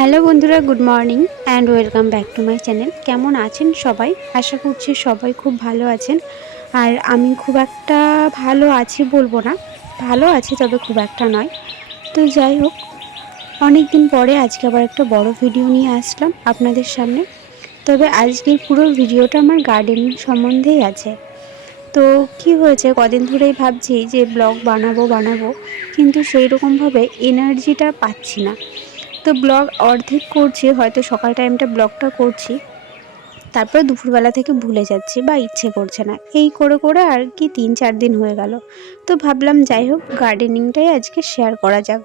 Hello বন্ধুরা, good morning and welcome back to my channel. কেমন আছেন সবাই? আশা করছি সবাই খুব ভালো আছেন। আর আমি খুব একটা ভালো আছি বলব না, ভালো আছি তবে খুব একটা নয়। তো যাই হোক অনেক দিন পরে আজকে আবার একটা বড় ভিডিও নিয়ে আসলাম আপনাদের সামনে। তবে আজকের পুরো ভিডিওটা আমার গার্ডেনিং সম্বন্ধেই আছে। তো কি হয়েছে, কদিন ধরেই ভাবছি যে ব্লগ বানাবো বানাবো, কিন্তু সেই রকমভাবে এনার্জিটা পাচ্ছি না। তো ব্লগ অর্ধেক করছি, হয়তো সকাল টাইমটা ব্লগটা করছি। তারপরে দুপুরবেলা থেকে ভুলে যাচ্ছি বা ইচ্ছে করছে না। এই করে করে আর কি তিন চার দিন হয়ে গেল। তো ভাবলাম যাই হোক গার্ডেনিংটাই আজকে শেয়ার করা যাক।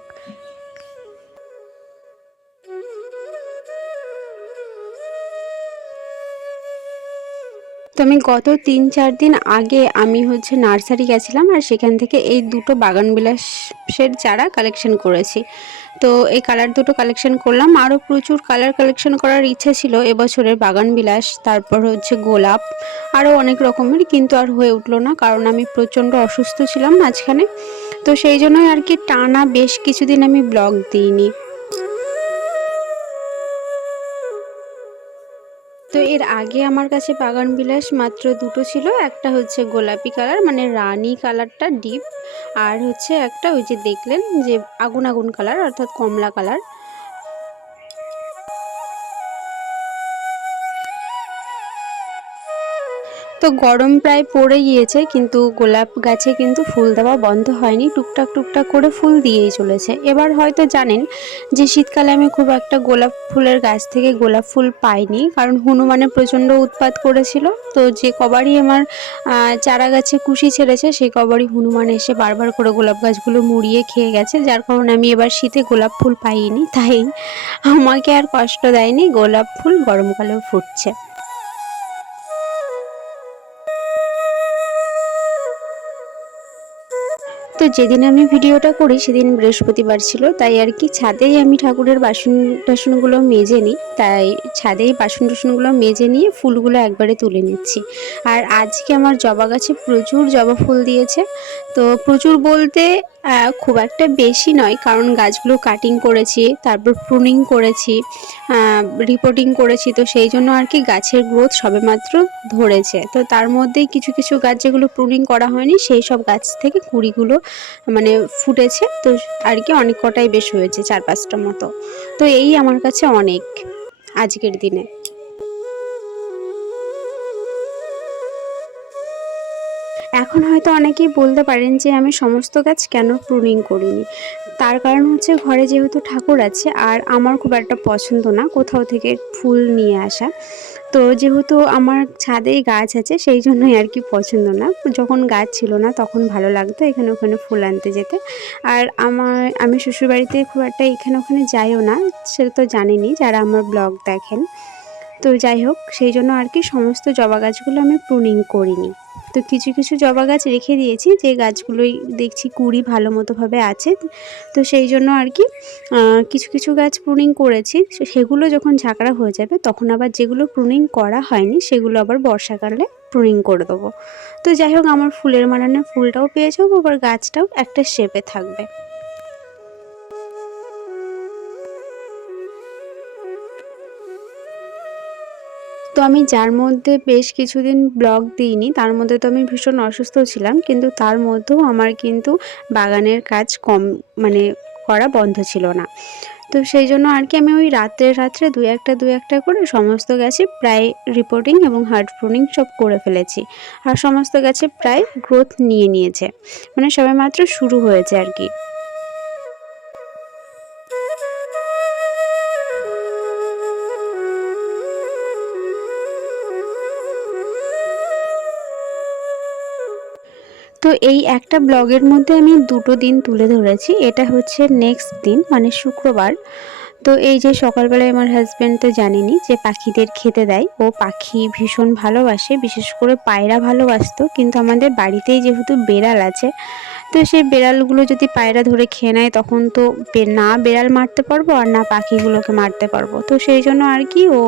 তো আমি গত তিন, চার দিন আগে আমি হচ্ছে নার্সারি গেছিলাম আর সেখান থেকে এই দুটো বাগান বিলাসের চারা কালেকশন করেছি। তো এই কালার দুটো কালেকশন করলাম। আরও প্রচুর কালার কালেকশন করার ইচ্ছে ছিল এবছরের বাগান বিলাস, তারপর হচ্ছে গোলাপ, আরও অনেক রকমের, কিন্তু আর হয়ে উঠল না কারণ আমি প্রচণ্ড অসুস্থ ছিলাম মাঝখানে। তো সেই জন্যই আর কি টানা বেশ কিছুদিন আমি ব্লগ দিইনি। তো এর আগে আমার কাছে বাগান বিলাস মাত্র দুটো ছিল। একটা হচ্ছে গোলাপি কালার মানে রানি কালারটা ডিপ। আর হচ্ছে একটা ওই যে দেখলেন যে আগুন আগুন কালার, অর্থাৎ কমলা কালার। তো গরম প্রায় পড়ে গিয়েছে, কিন্তু গোলাপ গাছে কিন্তু ফুল দেওয়া বন্ধ হয়নি। টুকটাক টুকটাক করে ফুল দিয়েই চলেছে। এবার হয়তো জানেন যে শীতকালে আমি খুব একটা গোলাপ ফুলের গাছ থেকে গোলাপ ফুল পাইনি, কারণ হনুমানে প্রচণ্ড উৎপাত করেছিল। তো যে কবারই আমার চারা গাছে কুশি ছেড়েছে, সেই কবারই হনুমান এসে বারবার করে গোলাপ গাছগুলো মুড়িয়ে খেয়ে গেছে, যার কারণে আমি এবার শীতে গোলাপ ফুল পাইনি। তাই আমাকে আর কষ্ট দেয়নি, গোলাপ ফুল গরমকালেও ফুটছে। তো যেদিন আমি ভিডিওটা করি সেদিন বৃহস্পতিবার ছিল, তাই আর কি ছাদেই আমি ঠাকুরের বাসন টাসনগুলো মেজে নিই, তাই ছাদেই বাসন টাসনগুলো মেজে নিয়ে ফুলগুলো একবারে তুলে নিচ্ছি। আর আজকে আমার জবা গাছে প্রচুর জবা ফুল দিয়েছে, তো প্রচুর বলতে খুব একটা বেশি নয়, কারণ গাছগুলো কাটিং করেছি, তারপর প্রুনিং করেছি রিপোর্টিং করেছি, তো সেই জন্য আর কি গাছের গ্রোথ সবেমাত্র ধরেছে। তো তার মধ্যেই কিছু কিছু গাছ যেগুলো প্রুনিং করা হয়নি, সেই সব গাছ থেকে কুড়িগুলো মানে ফুটেছে, তো আর কি অনেক কটাই বেশ হয়েছে, চার পাঁচটা মতো। তো এই আমার কাছে অনেক আজকের দিনে। এখন হয়তো অনেকেই বলতে পারেন যে আমি সমস্ত গাছ কেন প্রুনিং করিনি। তার কারণ হচ্ছে ঘরে যেহেতু ঠাকুর আছে, আর আমার খুব একটা পছন্দ না কোথাও থেকে ফুল নিয়ে আসা। তো যেহেতু আমার ছাদেই গাছ আছে, সেই জন্যই আর কি পছন্দ না। যখন গাছ ছিল না তখন ভালো লাগতো এখানে ওখানে ফুল আনতে যেতে। আর আমার, আমি শ্বশুরবাড়িতে খুব একটা এখানে ওখানে যাইও না সেটা তো জানেনি যারা আমার ব্লগ দেখেন। তো যাই হোক, সেই জন্য আর কি সমস্ত জবা গাছগুলো আমি প্রুনিং করিনি। তো কিছু কিছু জবা গাছ রেখে দিয়েছি, যে গাছগুলোই দেখছি কুড়ি ভালো মতোভাবে আছে। তো সেই জন্য আর কি কিছু কিছু গাছ প্রুনিং করেছি সেগুলো যখন ঝাঁকড়া হয়ে যাবে তখন আবার যেগুলো প্রুনিং করা হয়নি, সেগুলো আবার বর্ষাকালে প্রুনিং করে দেবো। তো যাই হোক, আমার ফুলের মানানে ফুলটাও পেয়ে যাব, আবার গাছটাও একটা শেপে থাকবে। তো আমি যার মধ্যে বেশ কিছুদিন ব্লগ দিইনি, তার মধ্যে তো আমি ভীষণ অসুস্থ ছিলাম, কিন্তু তার মধ্যেও আমার কিন্তু বাগানের কাজ কম মানে করা বন্ধ ছিল না। তো সেই জন্য আর কি আমি ওই রাত্রে রাত্রে দু একটা দু একটা করে সমস্ত গাছে প্রায় রিপোর্টিং এবং হার্ড প্রুনিং সব করে ফেলেছি। আর সমস্ত গাছে প্রায় গ্রোথ নিয়ে নিয়েছে। মানে সবে মাত্র শুরু হয়েছে আর কি। তো এই একটা ব্লগের মধ্যে আমি দুটো দিন তুলে ধরেছি। এটা হচ্ছে নেক্সট দিন মানে শুক্রবার। তো এই যে সকালবেলায় আমার হাজব্যান্ড তো জানেনি যে পাখিদের খেতে দেয়। ও পাখি ভীষণ ভালোবাসে, বিশেষ করে পায়রা ভালোবাসতো। কিন্তু আমাদের বাড়িতেই যেহেতু বেড়াল আছে, তো সেই বেড়ালগুলো যদি পায়রা ধরে খেয়ে নেয়, তখন তো না বেড়াল মারতে পারব আর না পাখিগুলোকে মারতে পারব। তো সেই জন্য আর কি ও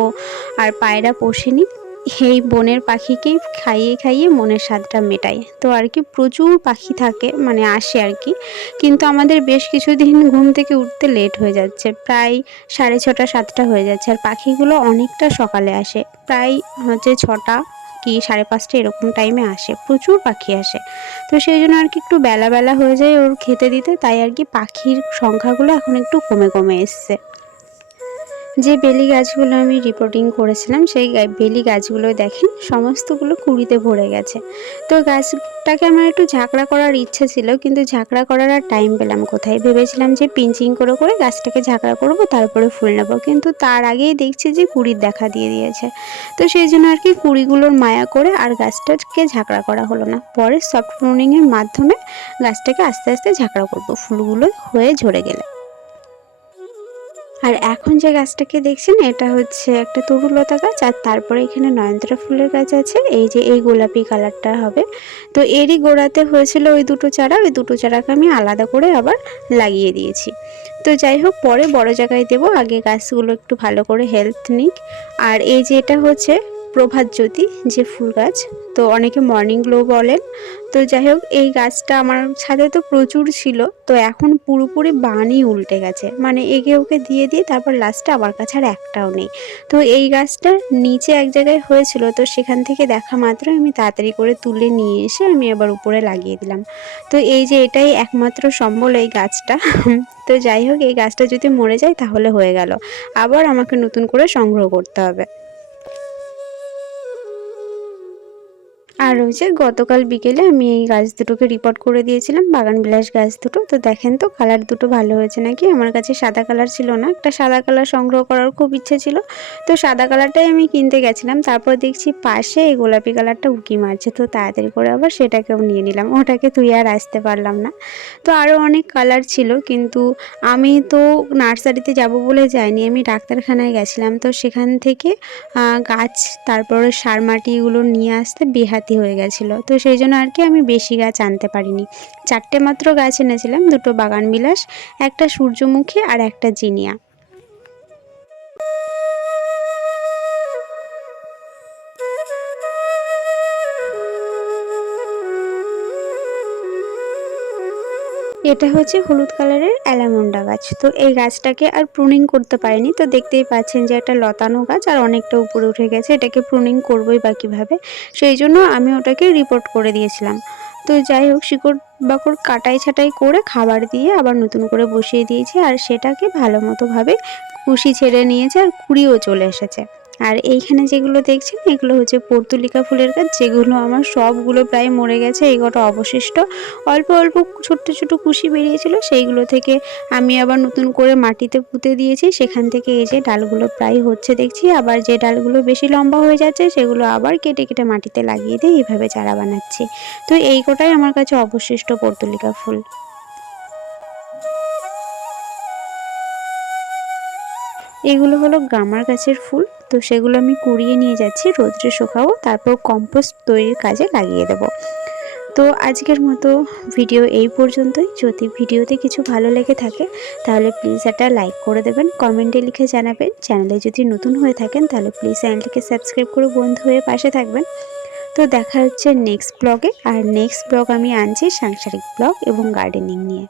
আর পায়রা পোষেনি। এই বনের পাখিকেই খাইয়ে খাইয়ে মনের স্বাদটা মেটাই তো আর কি প্রচুর পাখি থাকে মানে আসে আর কি। কিন্তু আমাদের বেশ কিছুদিন ঘুম থেকে উঠতে লেট হয়ে যাচ্ছে। প্রায় সাড়ে ছটা, সাতটা হয়ে যাচ্ছে। আর পাখিগুলো অনেকটা সকালে আসে। প্রায় হচ্ছে ছটা কি সাড়ে পাঁচটা এরকম টাইমে আসে। প্রচুর পাখি আসে। তো সেই জন্য আর কি একটু বেলা বেলা হয়ে যায় ওর খেতে দিতে। তাই আর কি পাখির সংখ্যাগুলো এখন একটু কমে কমে এসছে। যে বেলি গাছগুলো আমি রিপোর্টিং করেছিলাম, সেই বেলি গাছগুলো দেখেন, সমস্তগুলো কুড়িতে ভরে গেছে। তো গাছটাকে আমার একটু ঝাঁকড়া করার ইচ্ছে ছিল, কিন্তু ঝাঁকড়া করার আর টাইম পেলাম কোথায়? ভেবেছিলাম যে পিঞ্চিং করে করে গাছটাকে ঝাঁকড়া করব, তারপরে ফুল নেব। কিন্তু তার আগেই দেখছি যে কুড়ির দেখা দিয়ে দিয়েছে। তো সেই জন্য আর কি কুড়িগুলোর মায়া করে আর গাছটাকে ঝাঁকড়া করা হলো না। পরে সফট প্রুনিংয়ের মাধ্যমে গাছটাকে আস্তে আস্তে ঝাঁকড়া করব। ফুলগুলো হয়ে ঝরে গেলে। আর এখন যে গাছটাকে দেখছেন, এটা হচ্ছে একটা তরুলতা গাছ, আর তারপরে এখানে নয়নতারা ফুলের গাছ আছে, এই যে এই গোলাপি কালারটা হবে। তো এরই গোড়াতে হয়েছিল ওই দুটো চারা, ওই দুটো চারাকে আমি আলাদা করে আবার লাগিয়ে দিয়েছি। তো যাই হোক, পরে বড় জায়গায় দেবো, আগে গাছগুলো একটু ভালো করে হেলথ নিক। আর এই যে এটা হচ্ছে প্রভাত জ্যোতি, যে ফুল গাছ। তো অনেকে মর্নিং গ্লো বলেন। তো যাই হোক এই গাছটা আমার ছাদে তো প্রচুর ছিল। তো এখন পুরোপুরি বানই উল্টে গেছে। মানে একে ওকে দিয়ে দিয়ে তারপর লাস্টে আমার কাছে আর একটাও নেই। তো এই গাছটা নিচে এক জায়গায় হয়েছিল। তো সেখান থেকে দেখা মাত্র আমি তাড়াতাড়ি করে তুলে নিয়ে এসে আমি আবার উপরে লাগিয়ে দিলাম। তো এই যে এটাই একমাত্র সম্বল এই গাছটা। তো যাই হোক এই গাছটা যদি মরে যায় তাহলে হয়ে গেল। আবার আমাকে নতুন করে সংগ্রহ করতে হবে। আর যে গতকাল বিকেলে আমি এই গাছ দুটোকে রিপোর্ট করে দিয়েছিলাম, বাগান বিলাস গাছ দুটো। তো দেখেন তো কালার দুটো ভালো হয়েছে নাকি? আমার কাছে সাদা কালার ছিল না, একটা সাদা কালার সংগ্রহ করার খুব ইচ্ছে ছিল। তো সাদা কালারটাই আমি কিনতে গেছিলাম, তারপর দেখছি পাশে এই গোলাপি কালারটা উকি মারছে। তো তাড়াতাড়ি করে আবার সেটাকেও নিয়ে নিলাম, ওটাকে তুই আর আসতে পারলাম না। তো আরও অনেক কালার ছিল, কিন্তু আমি তো নার্সারিতে যাব বলে যাইনি, আমি ডাক্তারখানায় গেছিলাম। তো সেখান থেকে গাছ, তারপরে সার মাটিগুলো নিয়ে আসতে বেহাত হয়ে গেছিল। তো সেই জন্য আর কি আমি বেশি গাছ আনতে পারিনি। চারটে মাত্র গাছ এনেছিলাম, দুটো বাগানবিলাস একটা সূর্যমুখী আর একটা জিনিয়া। এটা হচ্ছে হলুদ কালারের অ্যালামন্ডা গাছ। তো এই গাছটাকে আর প্রুনিং করতে পারিনি। তো দেখতেই পাচ্ছেন যে একটা লতানো গাছ আর অনেকটা উপরে উঠে গেছে। এটাকে প্রুনিং করবোই বা কীভাবে? সেই জন্য আমি ওটাকে রিপোর্ট করে দিয়েছিলাম। তো যাই হোক, শিকড় বাকড় কাটাই ছাটাই করে খাবার দিয়ে আবার নতুন করে বসিয়ে দিয়েছি। আর সেটাকে ভালো মতোভাবে কুশি ছেড়ে নিয়েছে আর কুড়িও চলে এসেছে। আর এইখানে যেগুলো দেখছেন, এগুলো হচ্ছে পর্তুলিকা ফুলের গাছ, যেগুলো আমার সবগুলো প্রায় মরে গেছে, এই কটা অবশিষ্ট। অল্প অল্প ছোট্ট ছোট কুশি বেরিয়েছিল, সেইগুলো থেকে আমি আবার নতুন করে মাটিতে পুঁতে দিয়েছি। সেখান থেকে এই যে ডালগুলো প্রায় হচ্ছে দেখছি, আবার যে ডালগুলো বেশি লম্বা হয়ে যাচ্ছে, সেগুলো আবার কেটে কেটে মাটিতে লাগিয়ে দিয়ে এইভাবে চারা বানাচ্ছি। তো এই কটাই আমার কাছে অবশিষ্ট পর্তুলিকা ফুল। এগুলো হলো গামার গাছের ফুল। তো সেগুলো আমি কুড়িয়ে নিয়ে যাচ্ছি, রোদ্রে শুকাবো, তারপর কম্পোস্ট তৈরির কাজে লাগিয়ে দেব। তো আজকের মতো ভিডিও এই পর্যন্তই। যদি ভিডিওতে কিছু ভালো লেগে থাকে, তাহলে প্লিজ একটা লাইক করে দেবেন কমেন্টে লিখে জানাবেন। চ্যানেলে যদি নতুন হয়ে থাকেন, তাহলে প্লিজ চ্যানেলটিকে সাবস্ক্রাইব করে বন্ধু হয়ে পাশে থাকবেন। তো দেখা হচ্ছে নেক্সট ব্লগে আর নেক্সট ব্লগ আমি আনছি সাংসারিক ব্লগ এবং গার্ডেনিং নিয়ে।